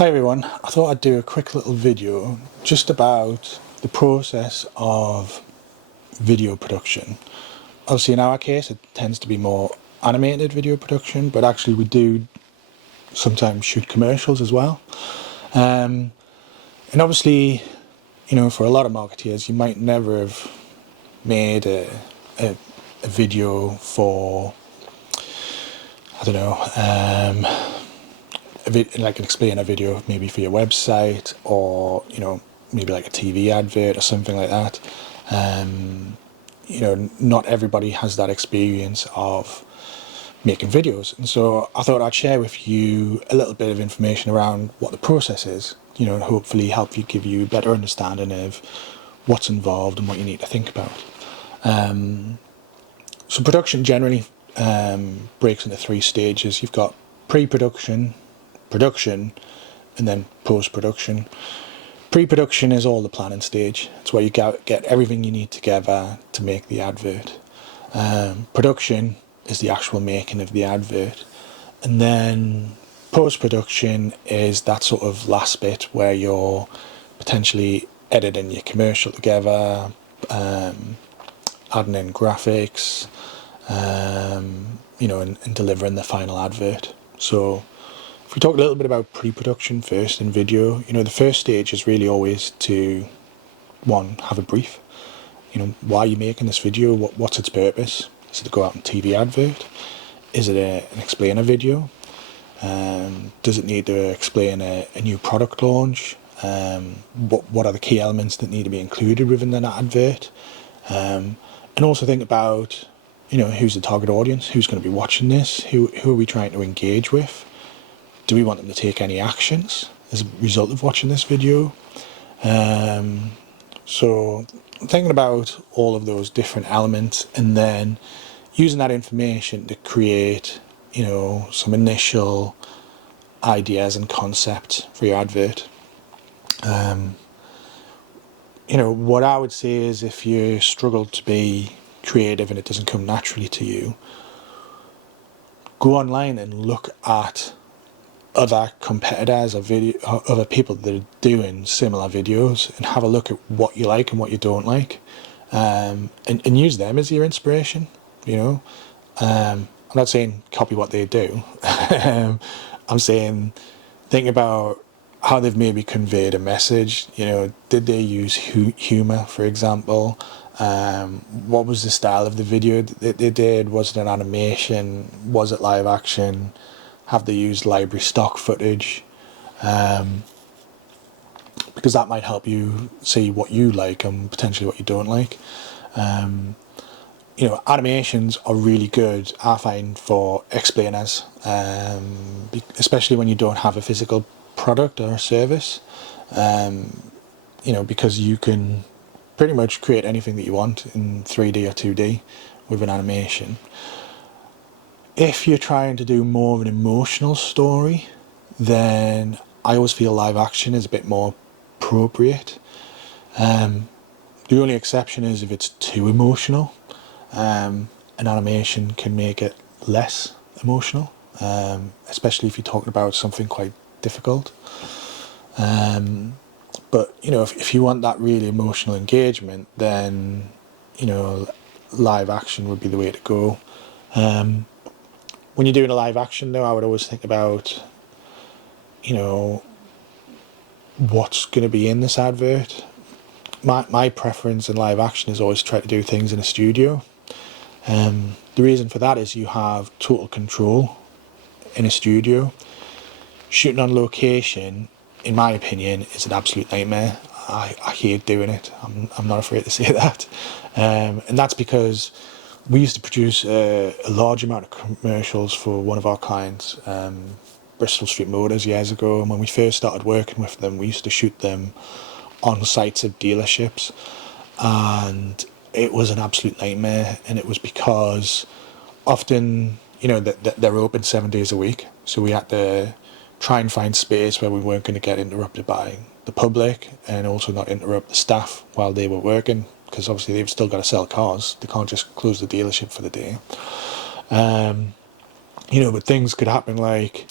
Hi everyone, I thought I'd do a quick little video just about the process of video production. Obviously in our case it tends to be more animated video production, but actually we do sometimes shoot commercials as well. And obviously, you know, for a lot of marketeers you might never have made a video for, I don't know, like an explainer video maybe for your website, or you know, maybe like a TV advert or something like that. You know, not everybody has that experience of making videos, and so I thought I'd share with you a little bit of information around what the process is, you know, and hopefully help you, give you a better understanding of what's involved and what you need to think about. So production generally breaks into three stages. You've got pre-production, production, and then post-production. Pre-production is all the planning stage. It's where you get everything you need together to make the advert. Production is the actual making of the advert. And then post-production is that sort of last bit where you're potentially editing your commercial together, adding in graphics, you know, and delivering the final advert. So if we talk a little bit about pre-production first in video, you know, the first stage is really always to, one, have a brief. You know, why are you making this video? What's its purpose? Is it to go out on TV advert? Is it an explainer video? Does it need to explain a new product launch? What are the key elements that need to be included within that advert? And also think about, you know, who's the target audience? Who's going to be watching this? Who are we trying to engage with? Do we want them to take any actions as a result of watching this video? So thinking about all of those different elements and then using that information to create, you know, some initial ideas and concepts for your advert. You know, what I would say is if you struggle to be creative and it doesn't come naturally to you, go online and look at other competitors or other people that are doing similar videos and have a look at what you like and what you don't like, and use them as your inspiration. You know, I'm not saying copy what they do. I'm saying think about how they've maybe conveyed a message. You know, did they use humor, for example? What was the style of the video that they did? Was it an animation? Was it live action? Have they used library stock footage? Because that might help you see what you like and potentially what you don't like. You know, animations are really good, I find, for explainers, especially when you don't have a physical product or a service. You know, because you can pretty much create anything that you want in 3D or 2D with an animation. If you're trying to do more of an emotional story, then I always feel live action is a bit more appropriate. The only exception is if it's too emotional. An animation can make it less emotional, especially if you're talking about something quite difficult. But you know, if you want that really emotional engagement, then you know, live action would be the way to go. When you're doing a live action though, I would always think about, you know, what's going to be in this advert. My preference in live action is always try to do things in a studio. The reason for that is you have total control in a studio. Shooting on location, in my opinion, is an absolute nightmare. I hate doing it. I'm not afraid to say that. And that's because we used to produce a large amount of commercials for one of our clients, Bristol Street Motors, years ago. And when we first started working with them, we used to shoot them on sites of dealerships. And it was an absolute nightmare. And it was because often, you know, they're open 7 days a week. So we had to try and find space where we weren't going to get interrupted by the public and also not interrupt the staff while they were working, because obviously they've still got to sell cars. They can't just close the dealership for the day. You know, but things could happen like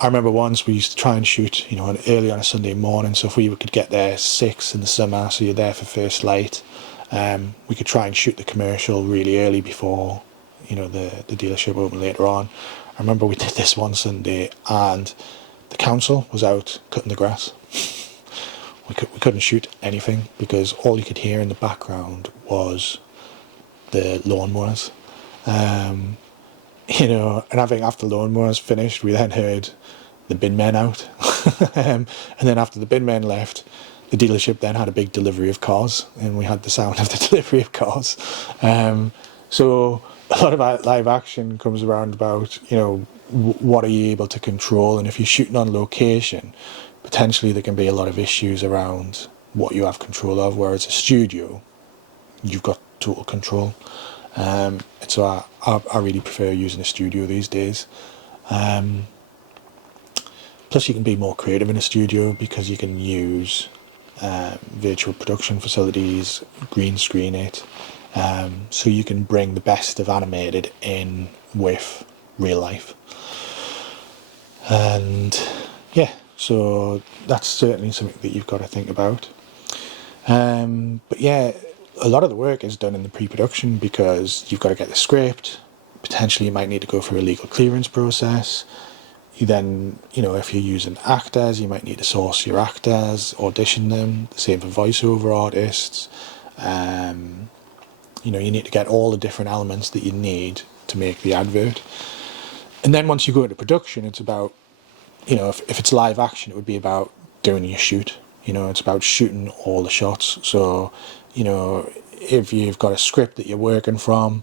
I remember once we used to try and shoot, early on a Sunday morning. So if we could get there 6 in the summer, so you're there for first light, we could try and shoot the commercial really early before, the dealership opened later on. I remember we did this one Sunday and the council was out cutting the grass. We couldn't shoot anything because all you could hear in the background was the lawnmowers. And I think after the lawnmowers finished, we then heard the bin men out. And then after the bin men left, the dealership then had a big delivery of cars, and we had the sound of the delivery of cars. So a lot of our live action comes around about, what are you able to control? And if you're shooting on location, potentially there can be a lot of issues around what you have control of, whereas a studio, you've got total control. And so I really prefer using a studio these days. Plus you can be more creative in a studio because you can use virtual production facilities, green screen it, so you can bring the best of animated in with real life. And yeah, so that's certainly something that you've got to think about. But yeah, a lot of the work is done in the pre-production because you've got to get the script. Potentially you might need to go through a legal clearance process. You then, if you're using actors, you might need to source your actors, audition them. The same for voiceover artists. You need to get all the different elements that you need to make the advert. And then once you go into production, it's about, if it's live action, it would be about doing your shoot. It's about shooting all the shots. So, if you've got a script that you're working from,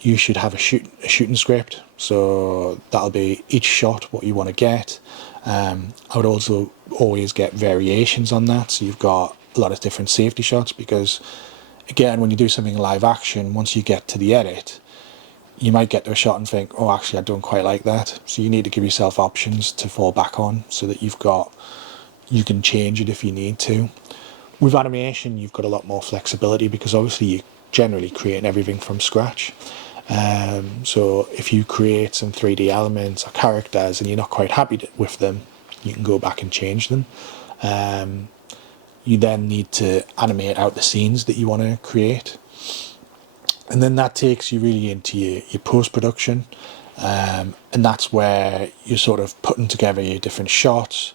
you should have a shooting script. So that'll be each shot what you want to get. I would also always get variations on that. So you've got a lot of different safety shots because, again, when you do something live action, once you get to the edit, you might get to a shot and think, oh, actually, I don't quite like that. So you need to give yourself options to fall back on so that you can change it if you need to. With animation, you've got a lot more flexibility because obviously you're generally creating everything from scratch. So if you create some 3D elements or characters and you're not quite happy with them, you can go back and change them. You then need to animate out the scenes that you want to create. And then that takes you really into your post-production. And that's where you're sort of putting together your different shots,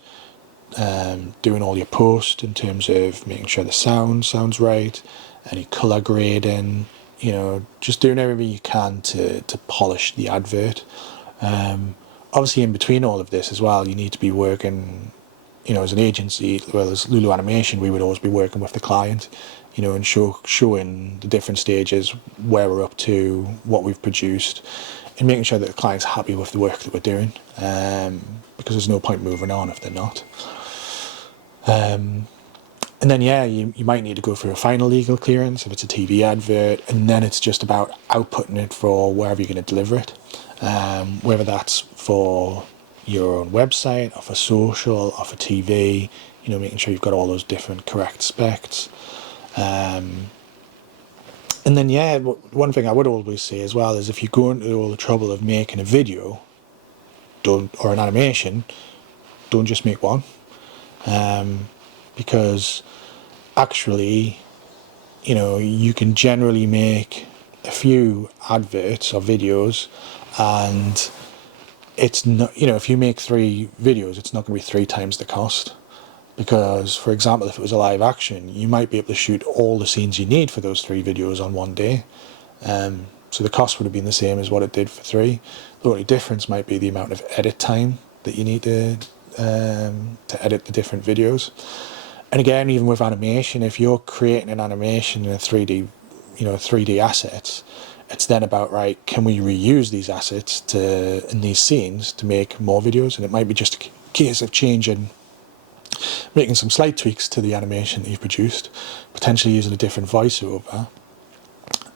doing all your post in terms of making sure the sound sounds right, any colour grading, just doing everything you can to polish the advert. Obviously in between all of this as well, you need to be working, as an agency, well as Lulu Animation, we would always be working with the client, and showing the different stages, where we're up to, what we've produced, and making sure that the client's happy with the work that we're doing, because there's no point moving on if they're not. And then, you might need to go through a final legal clearance if it's a TV advert, and then it's just about outputting it for wherever you're going to deliver it, whether that's for your own website, or for social, or for TV, making sure you've got all those different correct specs. And then, one thing I would always say as well is if you go into all the trouble of making a video, or an animation, don't just make one. Because actually, you can generally make a few adverts or videos, and it's not, if you make 3 videos, it's not going to be 3 times the cost. Because, for example, if it was a live action, you might be able to shoot all the scenes you need for those 3 videos on one day. So the cost would have been the same as what it did for 3. The only difference might be the amount of edit time that you need to edit the different videos. And again, even with animation, if you're creating an animation in a 3D, 3D assets, it's then about, right, can we reuse these assets in these scenes to make more videos? And it might be just a case of making some slight tweaks to the animation that you've produced, potentially using a different voiceover,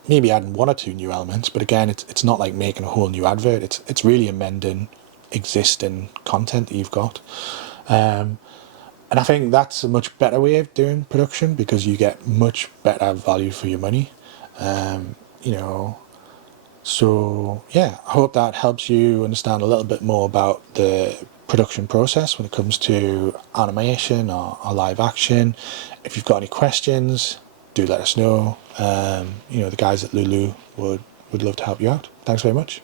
maybe adding 1 or 2 new elements. But again, it's not like making a whole new advert. It's really amending existing content that you've got. And I think that's a much better way of doing production because you get much better value for your money. So yeah, I hope that helps you understand a little bit more about the production process when it comes to animation or live action. If you've got any questions, do let us know. The guys at Lulu would love to help you out. Thanks very much.